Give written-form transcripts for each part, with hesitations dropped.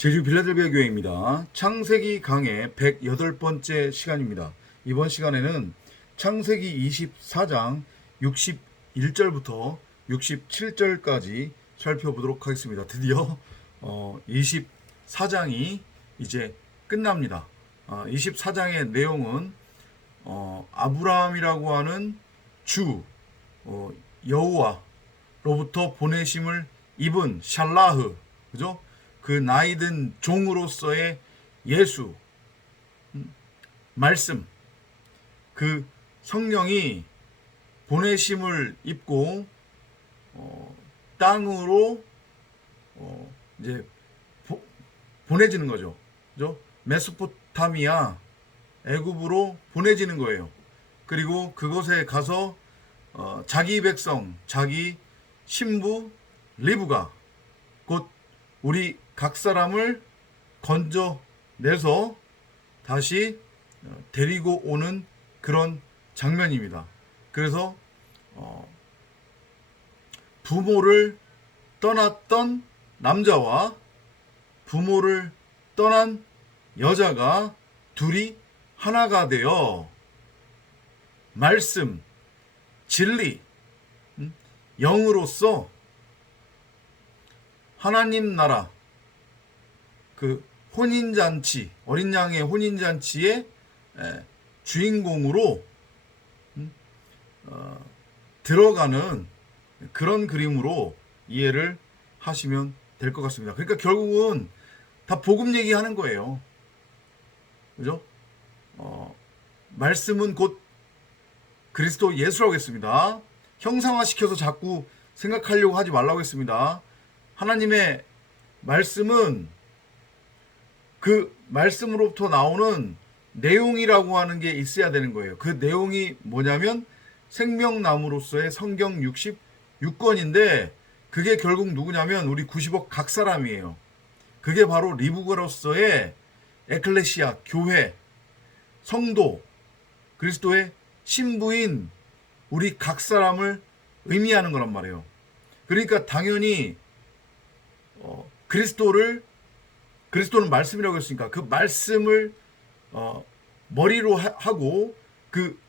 제주 빌라델비아 교회입니다. 창세기 강의 108번째 시간입니다. 이번 시간에는 창세기 24장 61절부터 67절까지 살펴보도록 하겠습니다. 드디어 24장이 이제 끝납니다. 24장의 내용은 아브라함이라고 하는 주 여호와로부터 보내심을 입은 샬라흐, 그죠? 그 나이든 종으로서의 예수, 말씀, 그 성령이 보내심을 입고 땅으로 이제 보내지는 거죠. 그죠? 메소포타미아, 애굽으로 보내지는 거예요. 그리고 그곳에 가서 자기 백성, 자기 신부 리브가, 곧 우리 각 사람을 건져내서 다시 데리고 오는 그런 장면입니다. 그래서 부모를 떠났던 남자와 부모를 떠난 여자가 둘이 하나가 되어 말씀, 진리, 영으로서 하나님 나라, 그 혼인잔치, 어린 양의 혼인잔치의 주인공으로 들어가는 그런 그림으로 이해를 하시면 될 것 같습니다. 그러니까 결국은 다 복음 얘기하는 거예요. 그죠? 말씀은 곧 그리스도 예수라고 했습니다. 형상화시켜서 자꾸 생각하려고 하지 말라고 했습니다. 하나님의 말씀은 그 말씀으로부터 나오는 내용이라고 하는 게 있어야 되는 거예요. 그 내용이 뭐냐면 생명나무로서의 성경 66권인데 그게 결국 누구냐면 우리 90억 각 사람이에요. 그게 바로 리브가로서의 에클레시아, 교회, 성도, 그리스도의 신부인 우리 각 사람을 의미하는 거란 말이에요. 그러니까 당연히 그리스도는 말씀이라고 했으니까 그 말씀을 머리로 하고 그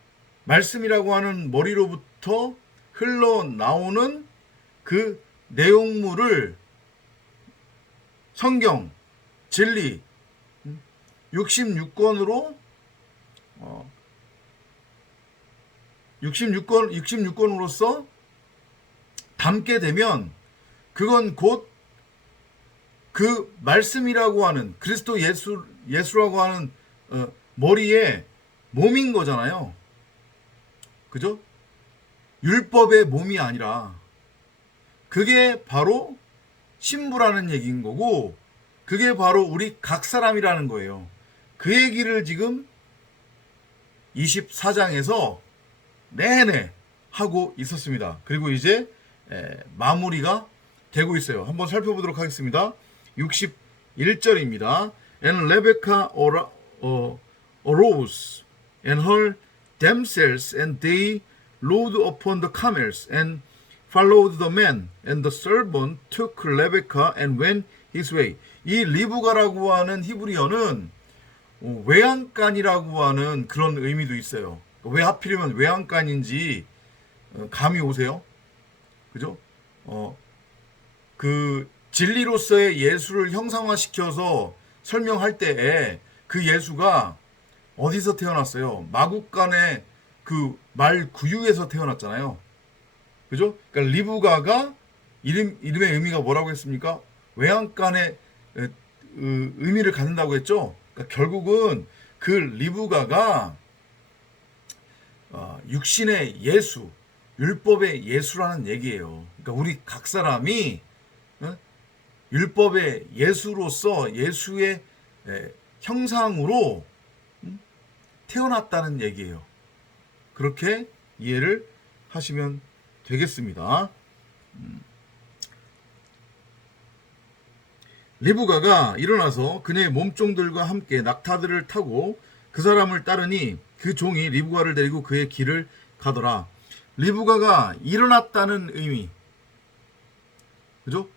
말씀이라고 하는 머리로부터 흘러나오는 그 내용물을 성경, 진리 66권으로 66권으로서 담게 되면 그건 곧 그 말씀이라고 하는 그리스도 예수라고 하는 머리에 몸인 거잖아요. 그죠? 율법의 몸이 아니라 그게 바로 신부라는 얘기인 거고 그게 바로 우리 각 사람이라는 거예요. 그 얘기를 지금 24장에서 내내 하고 있었습니다. 그리고 이제 마무리가 되고 있어요. 한번 살펴보도록 하겠습니다. 61절입니다. And Rebekah arose and her damsels and they rode upon the camels and followed the man and the servant took Rebekah and went his way. 이 리브가라고 하는 히브리어는 외양간이라고 하는 그런 의미도 있어요. 왜 하필이면 외양간인지 감이 오세요? 그죠? 그 진리로서의 예수를 형상화시켜서 설명할 때에 그 예수가 어디서 태어났어요? 마국간의 그 말 구유에서 태어났잖아요. 그죠? 그러니까 리브가가 이름의 의미가 뭐라고 했습니까? 외양간의 의미를 갖는다고 했죠. 그러니까 결국은 그 리브가가 육신의 예수, 율법의 예수라는 얘기예요. 그러니까 우리 각 사람이 율법의 예수로서 예수의 형상으로 태어났다는 얘기예요. 그렇게 이해를 하시면 되겠습니다. 리브가가 일어나서 그녀의 몸종들과 함께 낙타들을 타고 그 사람을 따르니 그 종이 리브가를 데리고 그의 길을 가더라. 리브가가 일어났다는 의미, 그죠?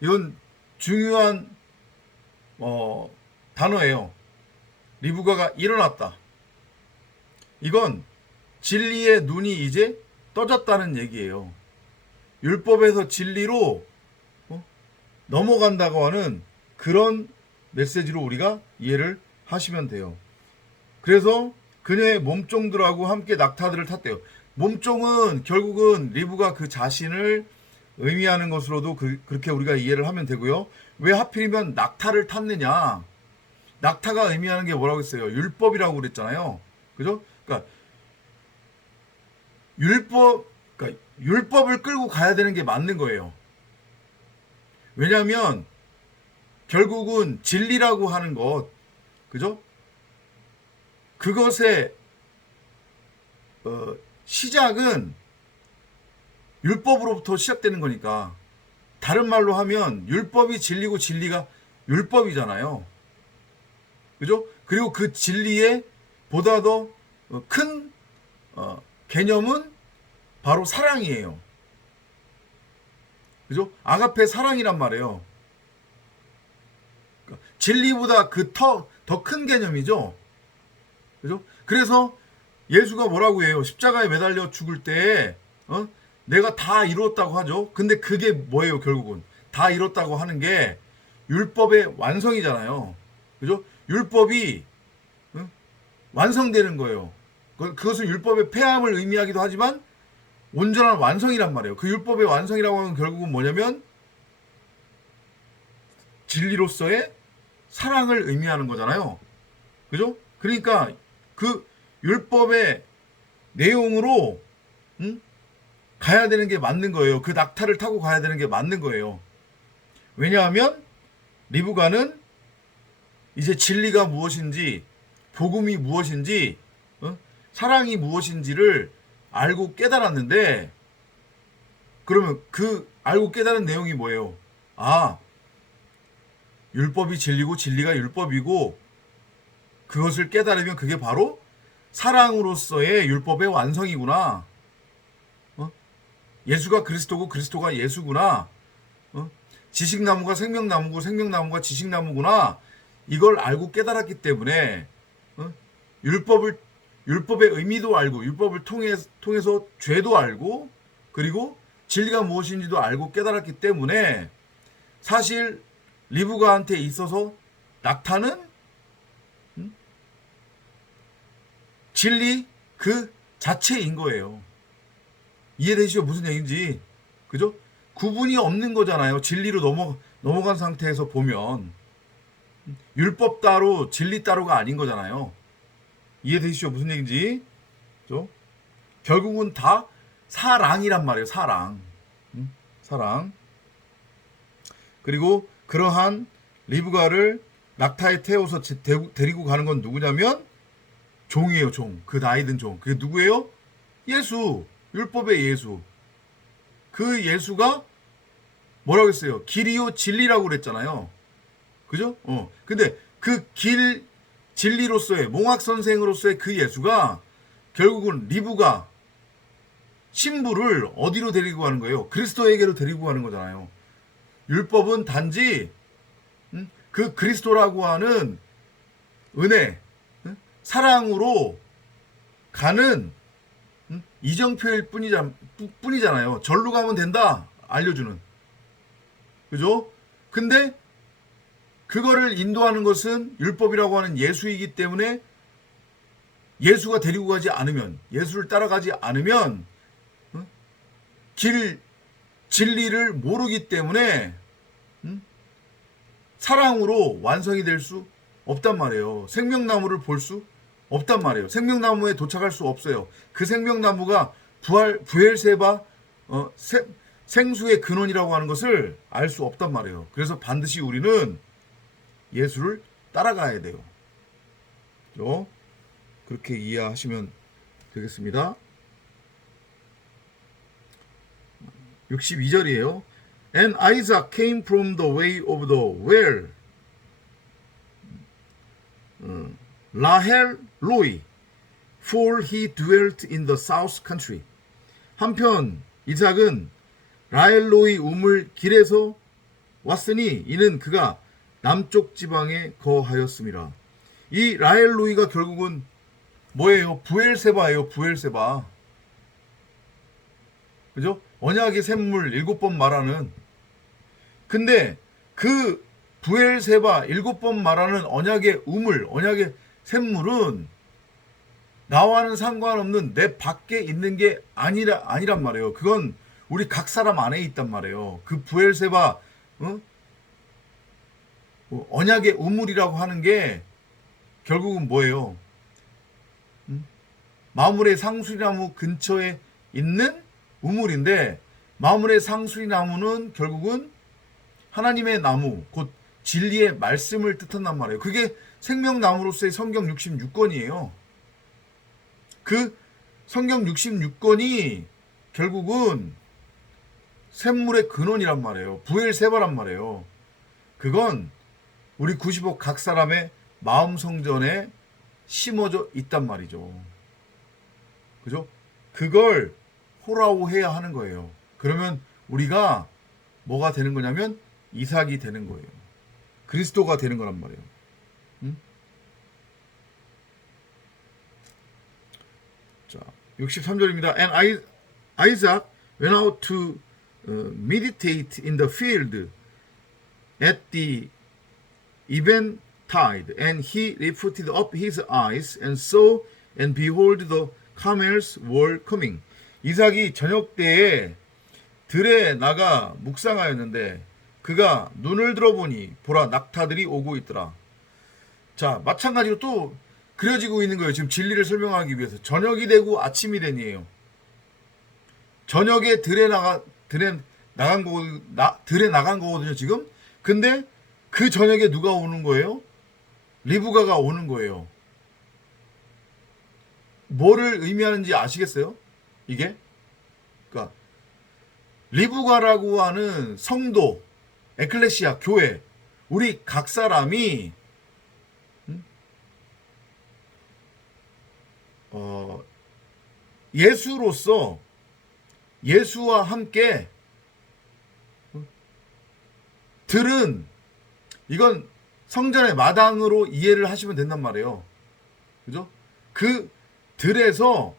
이건 중요한 단어예요. 리브가가 일어났다. 이건 진리의 눈이 이제 떠졌다는 얘기예요. 율법에서 진리로 넘어간다고 하는 그런 메시지로 우리가 이해를 하시면 돼요. 그래서 그녀의 몸종들하고 함께 낙타들을 탔대요. 몸종은 결국은 리브가 그 자신을 의미하는 것으로도 그렇게 우리가 이해를 하면 되고요. 왜 하필이면 낙타를 탔느냐? 낙타가 의미하는 게 뭐라고 했어요? 율법이라고 그랬잖아요. 그죠? 그러니까 율법을 끌고 가야 되는 게 맞는 거예요. 왜냐하면 결국은 진리라고 하는 것, 그죠? 그것의 시작은 율법으로부터 시작되는 거니까. 다른 말로 하면 율법이 진리고 진리가 율법이잖아요. 그죠? 그리고 그 진리의 보다 더 큰 개념은 바로 사랑이에요. 그죠? 아가페 사랑이란 말이에요. 그러니까 진리보다 그 더 큰 개념이죠. 그죠? 그래서 예수가 뭐라고 해요? 십자가에 매달려 죽을 때 내가 다 이뤘다고 하죠. 근데 그게 뭐예요? 결국은 다 이뤘다고 하는 게 율법의 완성이잖아요. 그죠? 율법이 완성되는 거예요. 그것은 율법의 폐함을 의미하기도 하지만 온전한 완성이란 말이에요. 그 율법의 완성이라고 하는 결국은 뭐냐면 진리로서의 사랑을 의미하는 거잖아요. 그죠? 그러니까 그 율법의 내용으로 가야 되는 게 맞는 거예요. 그 낙타를 타고 가야 되는 게 맞는 거예요. 왜냐하면 리브가는 이제 진리가 무엇인지, 복음이 무엇인지, 사랑이 무엇인지를 알고 깨달았는데, 그러면 그 알고 깨달은 내용이 뭐예요? 아, 율법이 진리고 진리가 율법이고, 그것을 깨달으면 그게 바로 사랑으로서의 율법의 완성이구나. 예수가 그리스도고 그리스도가 예수구나. 지식나무가 생명나무고 생명나무가 지식나무구나. 이걸 알고 깨달았기 때문에 율법의 의미도 알고 율법을 통해서 죄도 알고 그리고 진리가 무엇인지도 알고 깨달았기 때문에 사실 리브가한테 있어서 낙타는 진리 그 자체인 거예요. 이해되시죠? 무슨 얘기인지. 그죠? 구분이 없는 거잖아요. 진리로 넘어간 상태에서 보면. 율법 따로 진리 따로가 아닌 거잖아요. 이해되시죠? 무슨 얘기인지. 그죠? 결국은 다 사랑이란 말이에요. 사랑. 사랑. 그리고 그러한 리브가를 낙타에 태워서 데리고 가는 건 누구냐면 종이에요. 종. 그 나이 든 종. 그게 누구예요? 예수. 율법의 예수. 그 예수가 뭐라고 했어요? 길이요 진리라고 그랬잖아요. 그죠? 근데 그 진리로서의 몽학 선생으로서의 그 예수가 결국은 리브가 신부를 어디로 데리고 가는 거예요? 그리스도에게로 데리고 가는 거잖아요. 율법은 단지 그 그리스도라고 하는 은혜, 사랑으로 가는 이정표일 뿐이잖아요. 절로 가면 된다 알려주는. 그죠? 근데 그거를 인도하는 것은 율법이라고 하는 예수이기 때문에 예수가 데리고 가지 않으면, 예수를 따라가지 않으면 진리를 모르기 때문에 사랑으로 완성이 될 수 없단 말이에요. 생명나무를 볼 수 없단 말이에요. 생명나무에 도착할 수 없어요. 그 생명나무가 부엘세바 생수의 근원이라고 하는 것을 알 수 없단 말이에요. 그래서 반드시 우리는 예수를 따라가야 돼요. 그렇게 이해하시면 되겠습니다. 62절이에요. And Isaac came from the way of the well, 라헬 로이, for he dwelt in the south country. 한편 이삭은 라헬 로이 우물 길에서 왔으니 이는 그가 남쪽 지방에 거하였음이라. 이 라헬 루이가 결국은 뭐예요? 부엘세바예요. 부엘세바. 그죠? 언약의 샘물 7번 말하는. 근데 그 부엘세바 7번 말하는 언약의 우물, 언약의 샘물은 나와는 상관없는 내 밖에 있는 게 아니란 말이에요. 그건 우리 각 사람 안에 있단 말이에요. 그 부엘세바, 언약의 우물이라고 하는 게 결국은 뭐예요? 마물의 상수리나무 근처에 있는 우물인데, 마물의 상수리나무는 결국은 하나님의 나무, 곧 진리의 말씀을 뜻한단 말이에요. 그게 생명나무로서의 성경 66권이에요. 그 성경 66권이 결국은 샘물의 근원이란 말이에요. 부엘세바란 말이에요. 그건 우리 90억 각 사람의 마음 성전에 심어져 있단 말이죠. 그죠? 그걸 호라오해야 하는 거예요. 그러면 우리가 뭐가 되는 거냐면 이삭이 되는 거예요. 그리스도가 되는 거란 말이에요. 응? 자, 63절입니다. And Isaac went out to meditate in the field at the eventide, and he lifted up his eyes and saw, and behold, the camels were coming. 이삭이 저녁 때에 들에 나가 묵상하였는데 그가 눈을 들어보니 보라 낙타들이 오고 있더라. 자, 마찬가지로 또 그려지고 있는 거예요. 지금 진리를 설명하기 위해서. 저녁이 되고 아침이 되니에요. 저녁에 들에 나간 거거든요, 지금. 근데 그 저녁에 누가 오는 거예요? 리브가가 오는 거예요. 뭐를 의미하는지 아시겠어요? 이게? 그러니까 리브가라고 하는 성도, 에클레시아, 교회, 우리 각 사람이 예수로서 예수와 함께 들은 이건 성전의 마당으로 이해를 하시면 된단 말이에요. 그죠? 그 들에서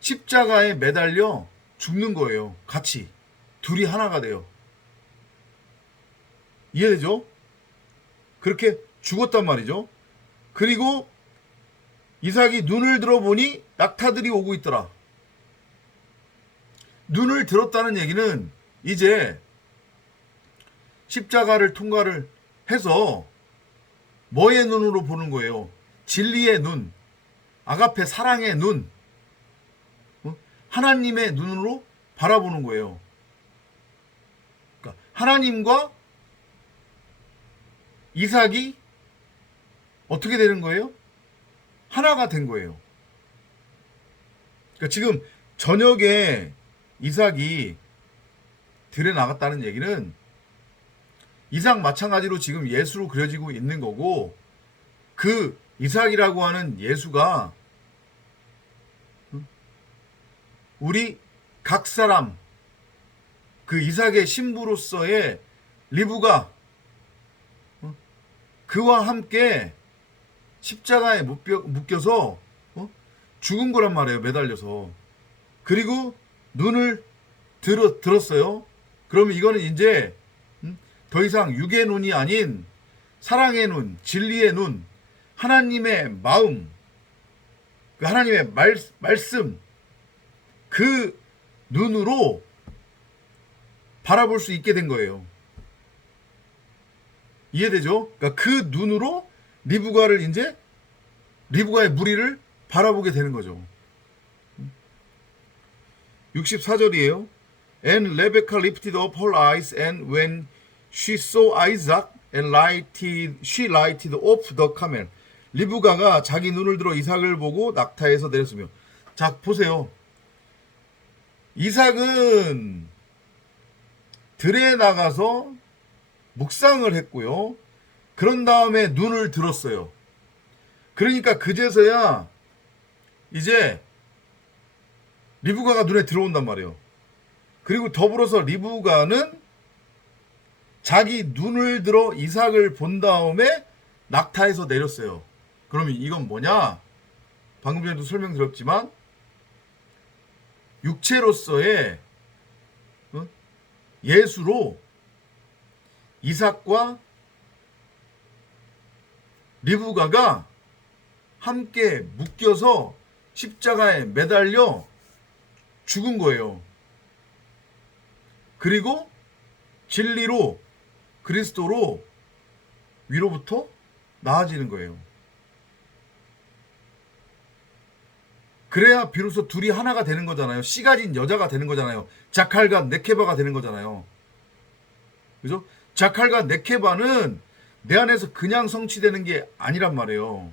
십자가에 매달려 죽는 거예요. 같이. 둘이 하나가 돼요. 이해되죠? 그렇게 죽었단 말이죠. 그리고 이삭이 눈을 들어보니 낙타들이 오고 있더라. 눈을 들었다는 얘기는 이제 십자가를 통과를 해서 뭐의 눈으로 보는 거예요? 진리의 눈, 아가페 사랑의 눈, 하나님의 눈으로 바라보는 거예요. 그러니까 하나님과 이삭이 어떻게 되는 거예요? 하나가 된 거예요. 그러니까 지금 저녁에 이삭이 들에 나갔다는 얘기는 이삭 마찬가지로 지금 예수로 그려지고 있는 거고, 그 이삭이라고 하는 예수가 우리 각 사람, 그 이삭의 신부로서의 리브가 그와 함께 십자가에 묶여서 죽은 거란 말이에요. 매달려서. 그리고 눈을 들었어요. 그러면 이거는 이제 더 이상 육의 눈이 아닌 사랑의 눈, 진리의 눈, 하나님의 마음, 그 하나님의 말씀, 그 눈으로 바라볼 수 있게 된 거예요. 이해되죠? 그러니까 그 눈으로 리브가의 무리를 바라보게 되는 거죠. 64절이에요. And Rebekah lifted up her eyes, and when she saw Isaac, she lighted off the camel. 리브가가 자기 눈을 들어 이삭을 보고 낙타에서 내렸으며. 자, 보세요. 이삭은 들에 나가서 묵상을 했고요. 그런 다음에 눈을 들었어요. 그러니까 그제서야 이제 리브가가 눈에 들어온단 말이에요. 그리고 더불어서 리브가는 자기 눈을 들어 이삭을 본 다음에 낙타에서 내렸어요. 그러면 이건 뭐냐? 방금 전에도 설명드렸지만 육체로서의 예수로 이삭과 리브가가 함께 묶여서 십자가에 매달려 죽은 거예요. 그리고 진리로 그리스도로 위로부터 나아지는 거예요. 그래야 비로소 둘이 하나가 되는 거잖아요. 씨 가진 여자가 되는 거잖아요. 자칼과 네케바가 되는 거잖아요. 그죠? 자칼과 네케바는 내 안에서 그냥 성취되는 게 아니란 말이에요.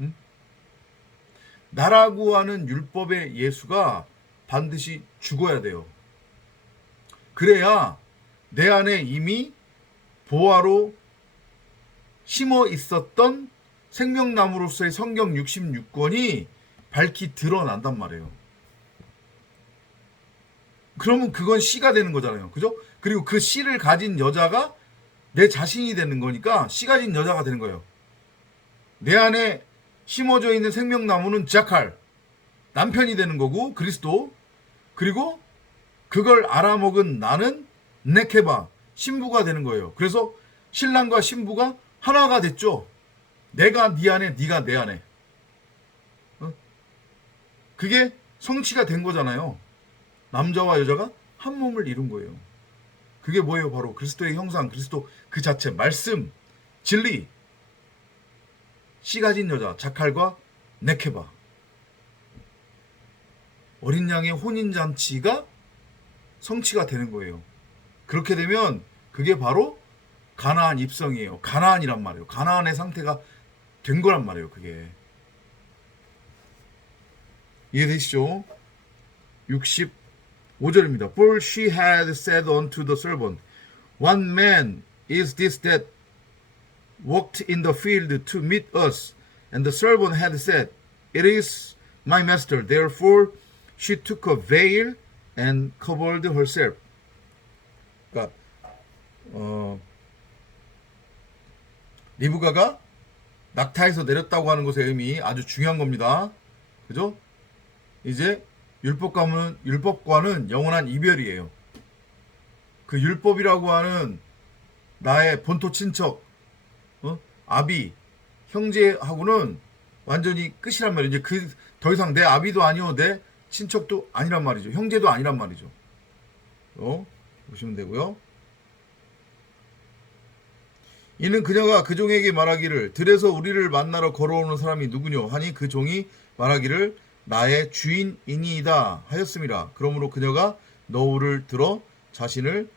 응? 나라고 하는 율법의 예수가 반드시 죽어야 돼요. 그래야 내 안에 이미 보화로 심어 있었던 생명나무로서의 성경 66권이 밝히 드러난단 말이에요. 그러면 그건 씨가 되는 거잖아요. 그죠? 그리고 그 씨를 가진 여자가 내 자신이 되는 거니까 씨 가진 여자가 되는 거예요. 내 안에 심어져 있는 생명나무는 자칼, 남편이 되는 거고 그리스도, 그리고 그걸 알아먹은 나는 네케바, 신부가 되는 거예요. 그래서 신랑과 신부가 하나가 됐죠. 내가 네 안에, 네가 내 안에. 그게 성취가 된 거잖아요. 남자와 여자가 한 몸을 이룬 거예요. 그게 뭐예요? 바로 그리스도의 형상, 그리스도 그 자체, 말씀, 진리, 씨 가진 여자, 자칼과 네케바. 어린 양의 혼인잔치가 성취가 되는 거예요. 그렇게 되면 그게 바로 가나안 입성이에요. 가나안이란 말이에요. 가나안의 상태가 된 거란 말이에요. 그게. 이해되시죠? 65절입니다. For she had said unto the servant, What man is this that walked in the field to meet us? And the servant had said, It is my master. Therefore she took a veil and covered herself. 그러니까 리브가가 낙타에서 내렸다고 하는 것의 의미 아주 중요한 겁니다. 그죠? 이제 율법과는 영원한 이별이에요. 그 율법이라고 하는 나의 본토 친척, 아비, 형제하고는 완전히 끝이란 말이에요. 이제 더 이상 내 아비도 아니요, 내 친척도 아니란 말이죠. 형제도 아니란 말이죠. 보시면 되고요. 이는 그녀가 그 종에게 말하기를 들에서 우리를 만나러 걸어오는 사람이 누구뇨 하니 그 종이 말하기를 나의 주인이니이다 하였습니다. 그러므로 그녀가 너울을 들어 자신을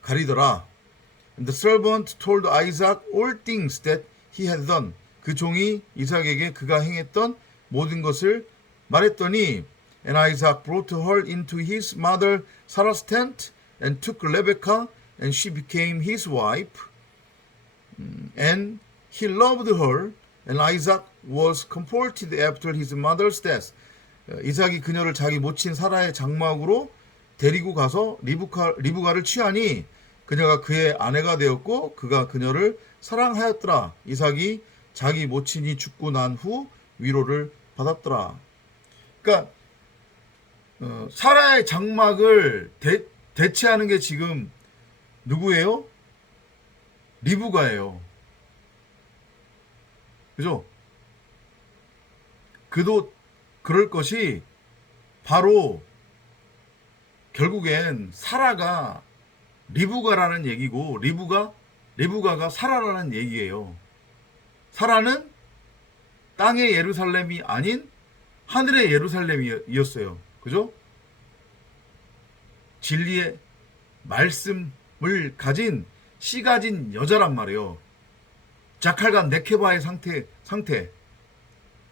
가리더라. And the servant told Isaac all things that he had done. 그 종이 이삭에게 그가 행했던 모든 것을 말했더니 And Isaac brought her into his mother Sarah's tent and took Rebekah and she became his wife. And he loved her and Isaac was comforted after his mother's death. 이삭이 그녀를 자기 모친 사라의 장막으로 데리고 가서 리브가를 취하니 그녀가 그의 아내가 되었고 그가 그녀를 사랑하였더라. 이삭이 자기 모친이 죽고 난 후 위로를 받았더라. 그러니까 사라의 장막을 대체하는 게 지금 누구예요? 리브가예요. 그죠? 그도 그럴 것이 바로 결국엔 사라가 리브가라는 얘기고 리브가가 사라라는 얘기예요. 사라는 땅의 예루살렘이 아닌 하늘의 예루살렘이었어요. 그죠? 진리의 말씀을 가진 씨 가진 여자란 말이에요. 자칼과 네케바의 상태.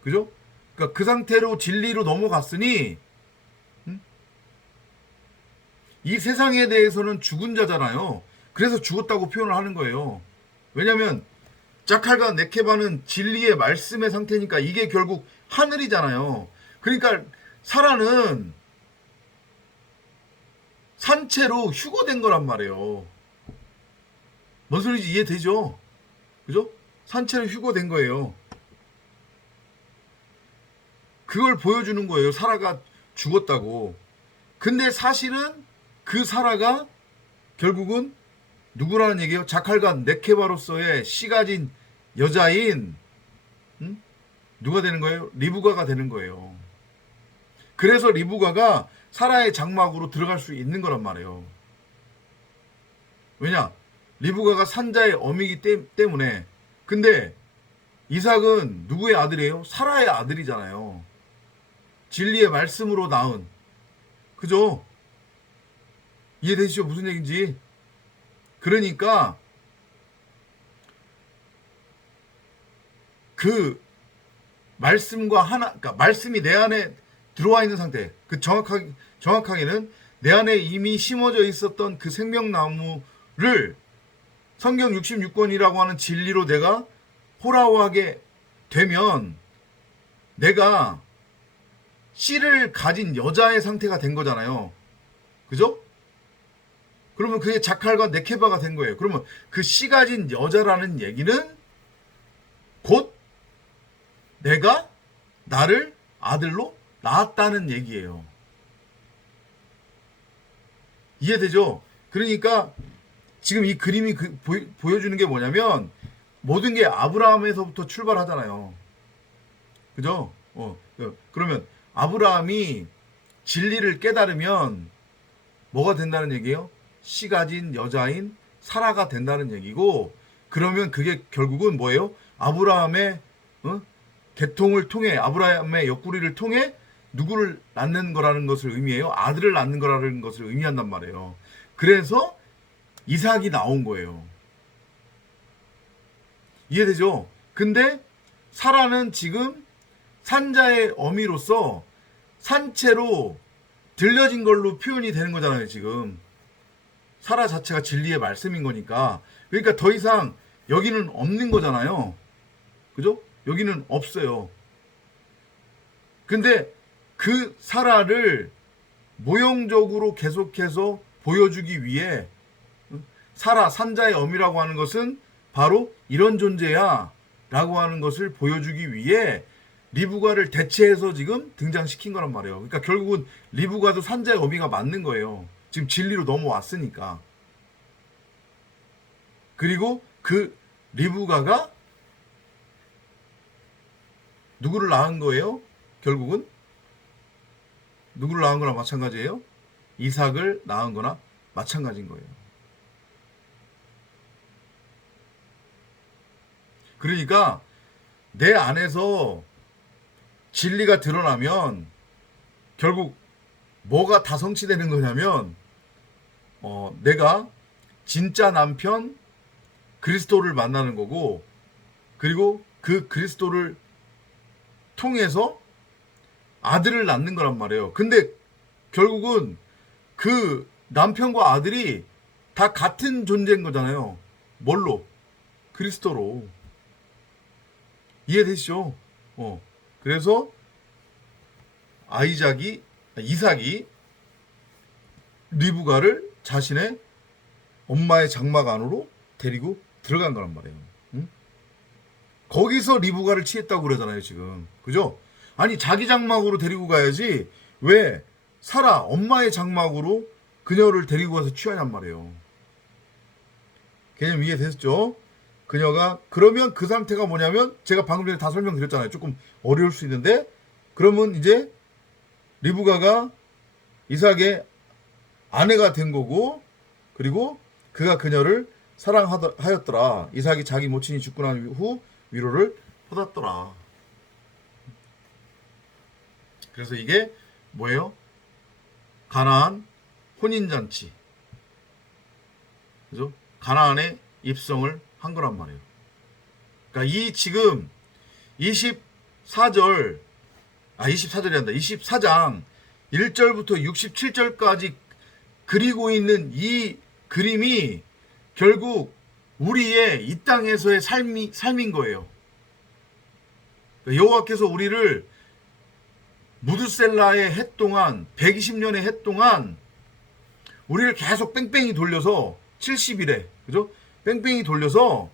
그죠? 그러니까 그 상태로 진리로 넘어갔으니 이 세상에 대해서는 죽은 자잖아요. 그래서 죽었다고 표현을 하는 거예요. 왜냐하면 자칼과 네케바는 진리의 말씀의 상태니까 이게 결국 하늘이잖아요. 그러니까 사라는 산채로 휴거된 거란 말이에요. 뭔 소리인지 이해되죠? 그죠? 산채로 휴거된 거예요. 그걸 보여주는 거예요. 사라가 죽었다고. 근데 사실은 그 사라가 결국은 누구라는 얘기예요? 자칼과 네케바로서의 씨 가진 여자인 누가 되는 거예요? 리브가가 되는 거예요. 그래서 리브가가 사라의 장막으로 들어갈 수 있는 거란 말이에요. 왜냐? 리브가가 산자의 어미이기 때문에. 근데 이삭은 누구의 아들이에요? 사라의 아들이잖아요. 진리의 말씀으로 낳은. 그죠? 이해되시죠? 무슨 얘기인지. 그러니까 그 말씀과 하나, 그러니까 말씀이 내 안에 들어와 있는 상태. 그 정확하게는 내 안에 이미 심어져 있었던 그 생명나무를 성경 66권이라고 하는 진리로 내가 호라호하게 되면 내가 씨를 가진 여자의 상태가 된 거잖아요. 그죠? 그러면 그게 자칼과 네케바가 된 거예요. 그러면 그 씨 가진 여자라는 얘기는 곧 내가 나를 아들로 낳았다는 얘기예요. 이해되죠? 그러니까 지금 이 그림이 보여주는 게 뭐냐면 모든 게 아브라함에서부터 출발하잖아요. 그죠? 그러면 아브라함이 진리를 깨달으면 뭐가 된다는 얘기예요? 씨 가진 여자인 사라가 된다는 얘기고, 그러면 그게 결국은 뭐예요? 아브라함의 계통을 통해, 아브라함의 옆구리를 통해 누구를 낳는 거라는 것을 의미해요. 아들을 낳는 거라는 것을 의미한단 말이에요. 그래서 이삭이 나온 거예요. 이해되죠? 근데 사라는 지금 산자의 어미로서 산채로 들려진 걸로 표현이 되는 거잖아요, 지금. 사라 자체가 진리의 말씀인 거니까. 그러니까 더 이상 여기는 없는 거잖아요. 그죠? 여기는 없어요. 근데 그 사라를 모형적으로 계속해서 보여주기 위해 사라, 산자의 어미라고 하는 것은 바로 이런 존재야 라고 하는 것을 보여주기 위해 리브가를 대체해서 지금 등장시킨 거란 말이에요. 그러니까 결국은 리브가도 산자의 어미가 맞는 거예요. 지금 진리로 넘어왔으니까. 그리고 그 리브가가 누구를 낳은 거예요? 결국은 누구를 낳은 거나 마찬가지예요? 이삭을 낳은 거나 마찬가지인 거예요. 그러니까 내 안에서 진리가 드러나면 결국 뭐가 다 성취되는 거냐면 내가 진짜 남편 그리스도를 만나는 거고, 그리고 그 그리스도를 통해서 아들을 낳는 거란 말이에요. 근데 결국은 그 남편과 아들이 다 같은 존재인 거잖아요. 뭘로? 그리스도로. 이해되시죠? 그래서 이삭이 리브가를 자신의 엄마의 장막 안으로 데리고 들어간 거란 말이에요. 응? 거기서 리브가를 취했다고 그러잖아요, 지금. 그죠? 아니, 자기 장막으로 데리고 가야지 왜 사라 엄마의 장막으로 그녀를 데리고 가서 취하냔 말이에요. 개념 이해됐죠? 그녀가, 그러면 그 상태가 뭐냐면 제가 방금 전에 다 설명드렸잖아요. 조금 어려울 수 있는데, 그러면 이제 리브가가 이삭의 아내가 된 거고, 그리고 그가 그녀를 사랑하였더라. 이삭이 자기 모친이 죽고 난 후 위로를 받았더라. 그래서 이게 뭐예요? 가나안 혼인잔치. 그죠? 가나안에 입성을 한 거란 말이에요. 그러니까 이 지금 24절, 24절이 한다. 24장 1절부터 67절까지 그리고 있는 이 그림이 결국 우리의 이 땅에서의 삶인 거예요. 여호와께서 우리를 무드셀라의 해 동안, 120년의 해 동안 우리를 계속 뺑뺑이 돌려서 70일에 그죠? 뺑뺑이 돌려서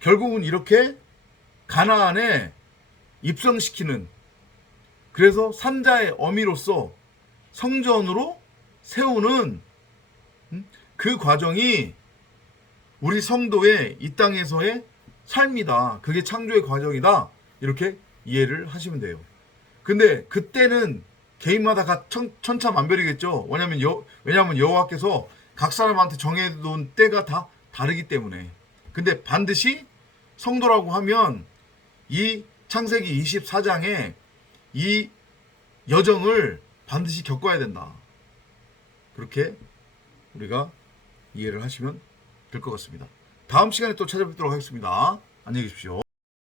결국은 이렇게 가나안에 입성시키는, 그래서 산자의 어미로서 성전으로 세우는 그 과정이 우리 성도의 이 땅에서의 삶이다. 그게 창조의 과정이다. 이렇게 이해를 하시면 돼요. 근데 그때는 개인마다 각 천차만별이겠죠. 왜냐하면 여호와께서 각 사람한테 정해놓은 때가 다 다르기 때문에. 근데 반드시 성도라고 하면 이 창세기 24장에 이 여정을 반드시 겪어야 된다. 그렇게 우리가 이해를 하시면 될 것 같습니다. 다음 시간에 또 찾아뵙도록 하겠습니다. 안녕히 계십시오.